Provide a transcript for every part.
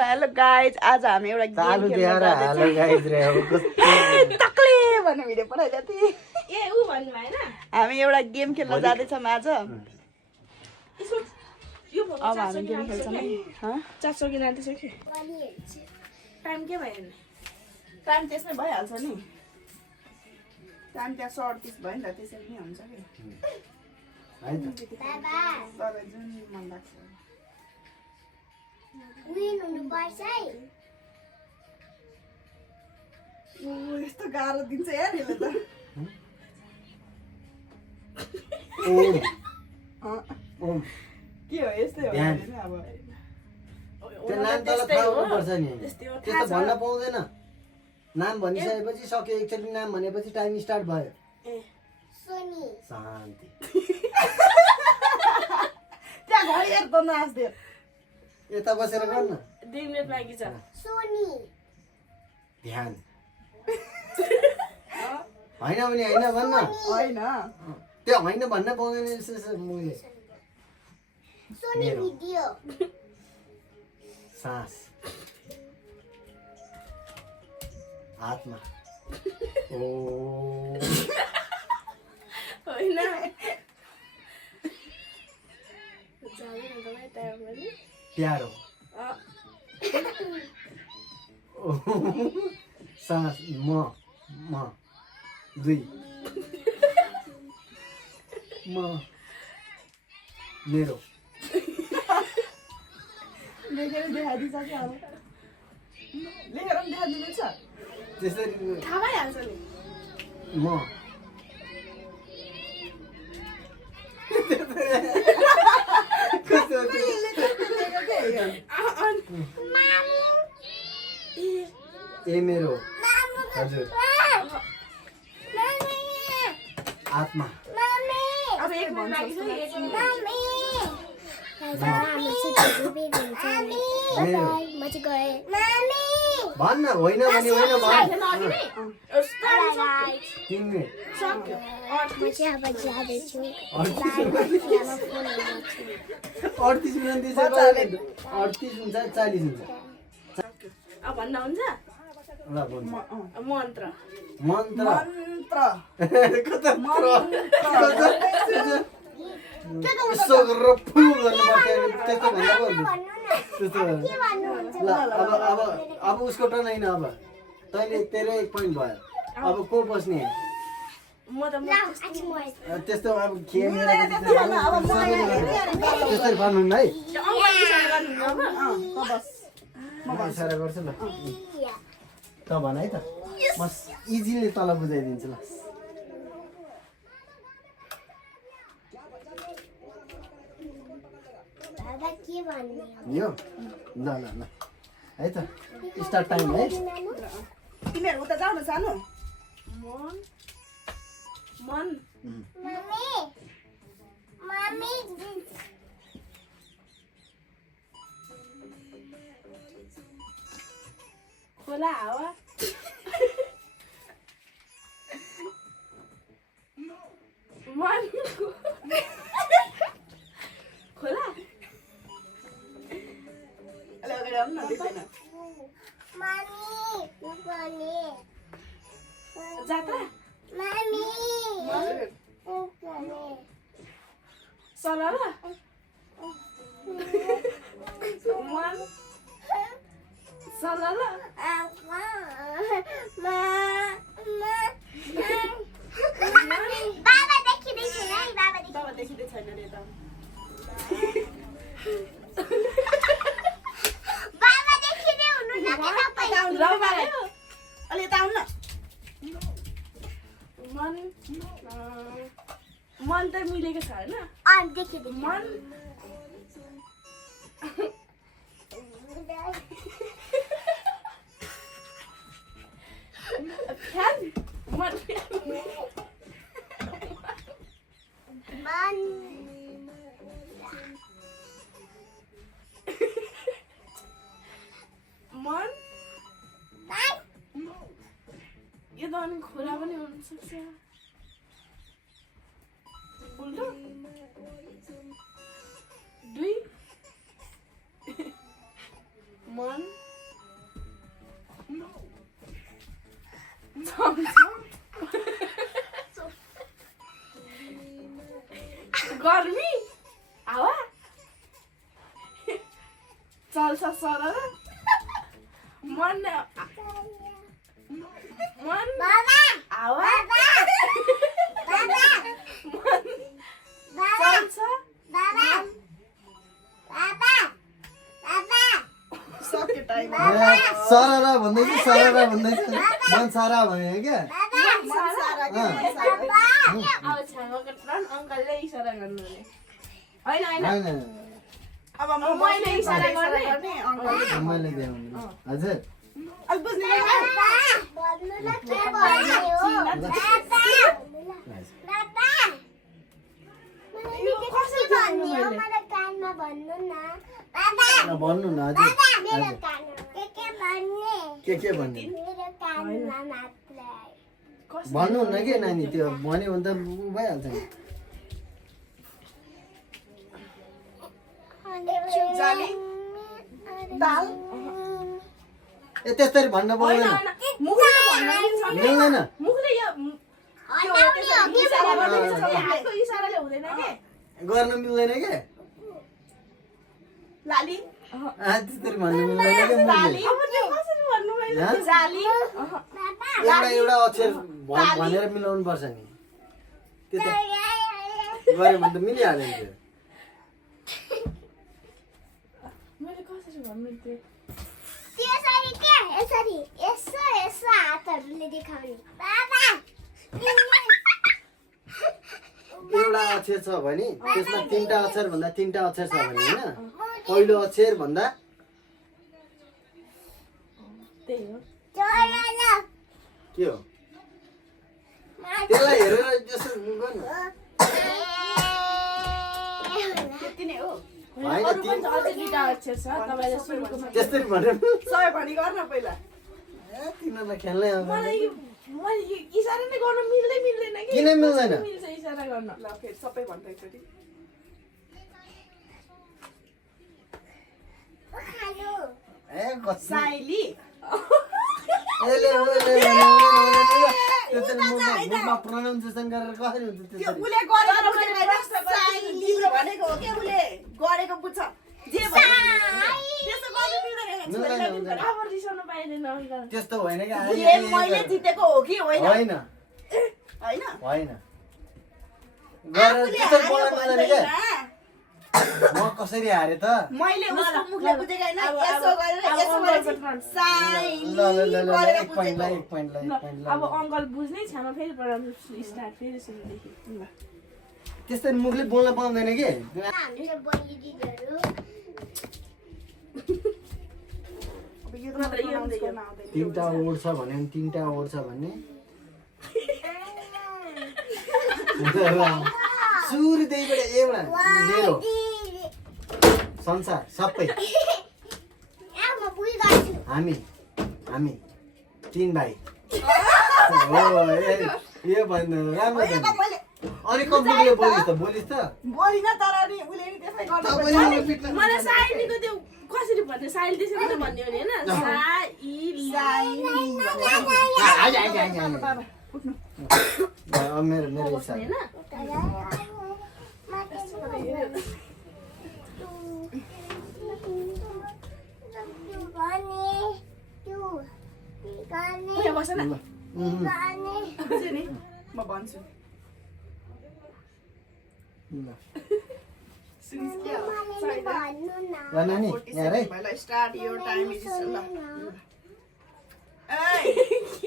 Hello guys आज हामी एउटा गेम खेल्न तक्ले भन्ने भिडियो पठाइदिएको थिएँ ए उ भन्नु भएन हामी एउटा गेम खेल्न जाँदैछौँ आज यो अब हामी गेम खेल्छौँ है 400 किन त्यसो के टाइम के भयो नि टाइम त्यसमै भइहाल्छ नि टाइम त्यहाँ 38 भयो नि त त्यसरी नै हुन्छ कि तर जुन मन लाग्छ यस्तो गाह्रो दिन्छ यार यसले त के हो यस्तै हो अब त्यो नाम तल थाहा हुनुपर्छ नि त्यस्तो भन्न पाउँदैन नाम भनिसकेपछि सक्यो एकचोटि नाम भनेपछि टाइम स्टार्ट भयो शान्ति त्यहाँ घरि एकदम नाच्दियो यता बसेर गर न 2 मिनेट बाँकी छ ध्यान होइन भने होइन भन्न होइन त्यो होइन भन्न पाउँदैन मुले सास आत्मा ओ होइन जाँदैन तपाईँ टाइम पनि प्यारो सास म 2 म मेरो लेखेर देखाइदिन्छ कि अब लेखेर पनि देखाइदिनुहुन्छ त्यसरी थाहा भइहाल्छ नि म ए मेरो हजुर आत्मा अब 1 मिनेट बाँकी छ भन्न होइन भने होइन भन् 3 मिनट सक्यो 38 मिनट दिन्छ 38 हुन्छ 40 हुन्छ अब भन्न हुन्छ ल भन्छ मन्त्र मन्त्र मन्त्र कता यसो गरेर फुल गर्नु पर्थ्यो त्यस्तो भन्दा पो त्यस्तो ल अब उसको टर्न होइन अब तैँले तेरो 1 पोइन्ट भयो अब को बस्ने म त त्यस्तो अब खेलेर त्यस्तै गर्नु है म इसारा गर्छु ल त भन है त म इजिली तल बुझाइदिन्छु ल यो ल ल ल है त स्टार्ट टाइम है तिमीहरू उता जाऊ न सानो मन खोला हावा मन खोला अलि अगाडि आउनु न देख्दैन जात्रा सलला मन सलला बाबा देखिँदै छैन रे त अलि यता आउनु न मन त मिलेको छ होइन मन फ्यान मन मन यो त अनि खोला पनि हुनसक्छ उल्टो 2 मन चल्छ सरर मन मन हावा चल्छ सक्यो टाइम सररा भन्दैछु सररा भन्दैछु मन सारा भने क्या अब छामाको टर्न अङ्कलले इसारा गर्नु भने होइन होइन होइन अब मैले इसारा गर्ने मैले देखाउने हजुर अब बुझ्ने भन्नु न हजुर के भन्ने भन्नु न के नानी त्यो भन्यो भने त भइहाल्छ नि दाल ए त्यस्तरी भन्न होइन पाउँदैन होइन मुखले भन्न मिल्छ मिल्दैन मुखले यो हातको इसाराले हुँदैन के गर्न मिल्दैन के लाली त्यस्तरी भन्नु मिल्दैन के मुखले अब त्यो कसरी भन्नु मैले हँ? जाली एउटा अक्षर भनेर मिलाउनु पर्छ नि त्यो त गऱ्यो भने त मिलिहाल्यो नि त्यो मैले कसरी भन्नु त्यो एउटा अक्षर छ भने त्यसमा तीनटा अक्षर भन्दा तीनटा अक्षर छ भने होइन पहिलो अक्षर भन्दा त्यही हो के हो त्यसलाई हेरेर जस्तो गर्नु त्यति नै हो होइन अरू पनि अझै दुईटा अक्षर छ तपाईँले सुरुकोमा त्यसरी भनेर सबै भनी गर्न पहिला तिनीहरूलाई खेल्नै आउँदैन मलाई यो इसारा नै गर्न मिल्दैन कि किन मिल्दैन? कसरी मिल्छ इसारा गर्न ल फेरि सबै भन्दा एकचोटि ए कति साइली मुखमा प्रोनाउन्सिएसन गरेर कसरी हुन्छ त्यो त्यसरी उले गरेको बुझेको साइली भनेको हो के उले गरेको बुझ्छ जे भने त्यसो गर्नु मिल्दैन अब रिसाउनु पाइँदैन अङ्कल त्यस्तो होइन कि उले मैले जितेको हो कि होइन होइन होइन होइन गरेर आफूले त्यसरी हार्यो बोल्न मिल्दैन क्या भन्दैन। म कसरी हारे त मैले उसको मुखले बुझेको होइन अब- यसो गरेर अब यसो अङ्कलको गरेर turn। साइली ल ल ल ल गरेर एक पोइन्ट ल बुझेको एक पोइन्ट ल ल एक पोइन्ट ल अब अङ्कल बुझ्नै छामा फेरि स्टार्ट फेरि सुरुदेखि ल त्यस्तै मुखले बोल्न पाउँदैन कि अब यो त नत्र यो pronounce यो। गर्न आउँदैन। तीनटा वर्ड छ भने अनि तीनटा वर्ड छ भने सुरुदेखिबाट एउटा मेरो संसार सबै हामी हामी तीन भाइ हो यो भन्नु राम्रो यो त भन्नु मैले अनि कम्प्लिटली बोलिस् त बोलिन तर नि उले नि त्यसै गर्नु तपाईँले पर्छ। repeat गर्नु मलाई पर्छ। साइलीको त्यो कसरी भन्ने साइली त्यसरी त भन्ने हो नि होइन साइली साइली आइ, आइ, आइ, आइ, आइ। अब मेरो मेरो हिसाब होइन उयो बस न बुझ्यो नि म भन्छु सुनिस् क्या ल नानी 40 यहाँ है सेकेन्ड भयो ल स्टार्ट योर टाइम इज ल ए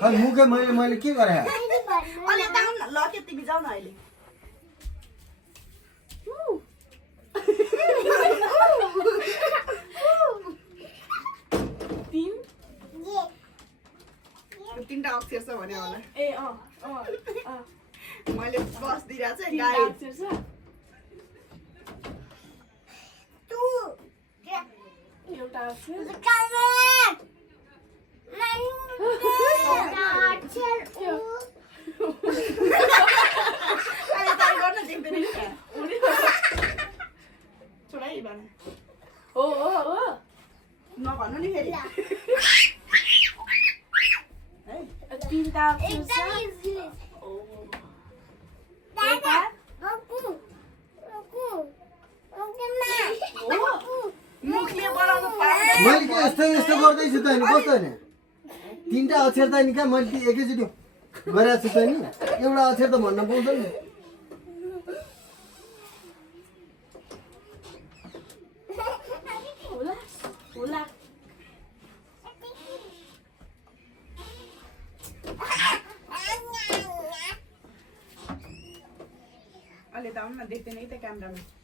खै मुखै मैले के गरेँ अलि यता आउनु न ल के तिमी जाऊ न अहिले तिन तीनटा अक्षर छ भन्यो होला ए मैले बस दिइरहेको छु तिन गाइड अक्षर छ एउटा अक्षर अहिले ताई गर्न देख्दैन नि छोडा है भन हो नभन्नु नि फेरि है तिनटा अक्षर छ एउटा मुखले बनाउनु पाउँदैन मैले के यस्तो यस्तो गर्दैछु त नि कस्तो नि तीनटा अक्षर त नि क्या मैले एकैचोटि गरेको छु त नि एउटा अक्षर त भन्न पाउँछ नि होला अलि त आउन देख्दैन है त क्यामेरामा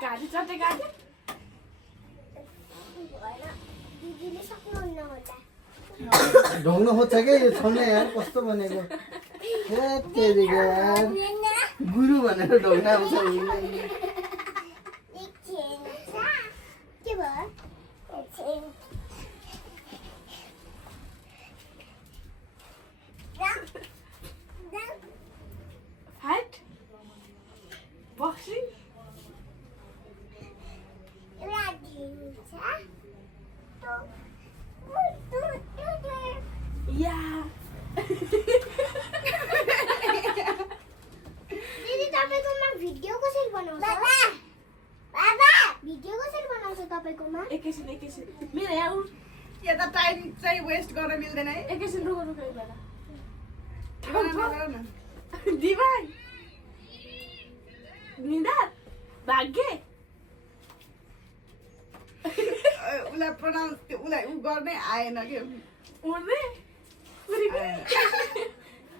गाडी चढ्दै गाडी ढोग्न खोज्छ क्या यो छोड्ने यार कस्तो भनेको यार गुरु भनेर ढोग्न आउँछ फाइट बक्सिङ या दिदी तपाईकोमा भिडियो कसरी बनाउँछ भिडियो कसरी बनाउँछ तपाईकोमा एकैछिन मेरो यहाँ उठ यता टाइम चाहिँ वेस्ट गर्न मिल्दैन है एकैछिन रुक बेला गर न दिवाई निदा भाग्य उसलाई प्रोनाउन्स उसलाई उ गर्नै आएन के उड्ने कुरी कुरी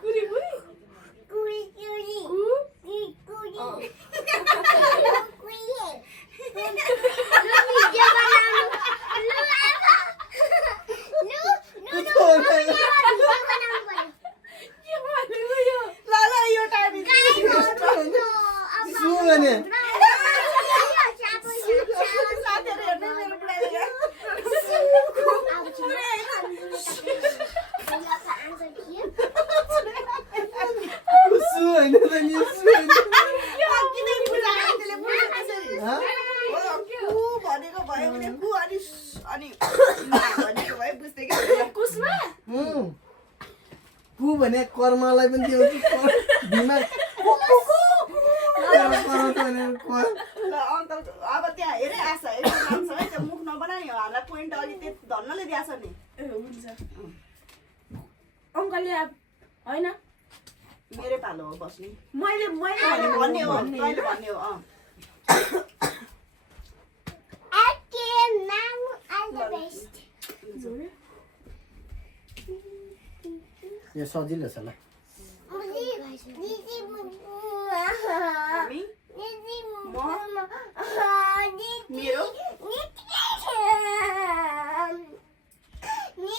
कुरी कुरी कुरी कुरी ल यो टाइम सु भने साथीहरू हेर्ने मेरो बुढाले सु होइन त नि सु होइन भनेको भयो भने कु अनि भनेको भए बुझ्दै कि कुसमा कु भने कर्मलाई पनि दिउँछु दिमाग ल अन्त अब त्यहाँ हेरे आछ है त्यो मुख नबनायो हामीलाई पोइन्ट अलि त्यो धन्नले दिएछ नि हुन्छ अङ्कलले होइन मेरै पालो हो बस्ने मैले भन्ने हो तैँले भन्ने हो यो सजिलो छ ल हामी मेरो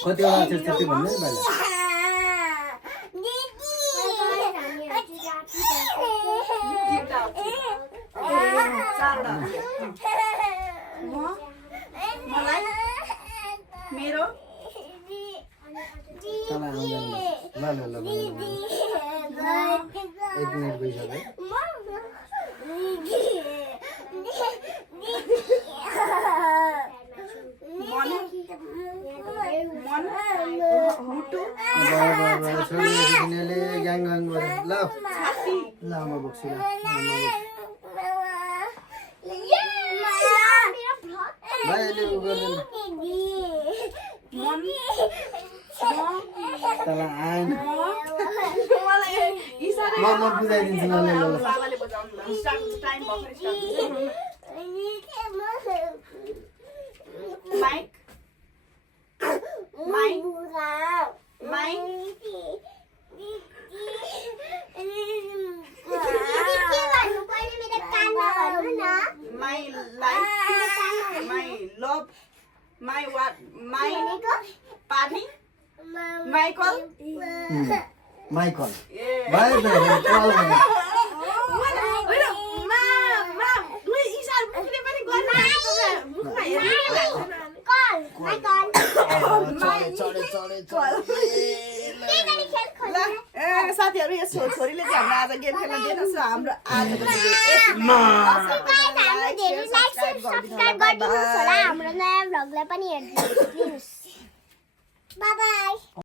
कतिवटा अक्षर छ त्यो भन्नु नि पहिला चारवटा मलाई मेरो तल आउँदैन ल ल ल एक मिनट भइसक्यो छोरीले ग्याङ ग्याङ गरेर ल ल म बोक्छु ल भाइ अहिले उ गर्दैन तल आएन म बुझाइदिन्छु ल ल ल बाबाले बजाउनु ल टाइम भयो mic mic mic my life, my love, my what, my पानी, Michael, माइकल yeah. भाइ त कल भने साथीहरू यो छोरीले चाहिँ हाम्रो आज गेम खेल्न दिएन हाम्रो आजको हाम्रो नयाँ भ्लगलाई पनि हेर्दिनुहोस् बाइ बाइ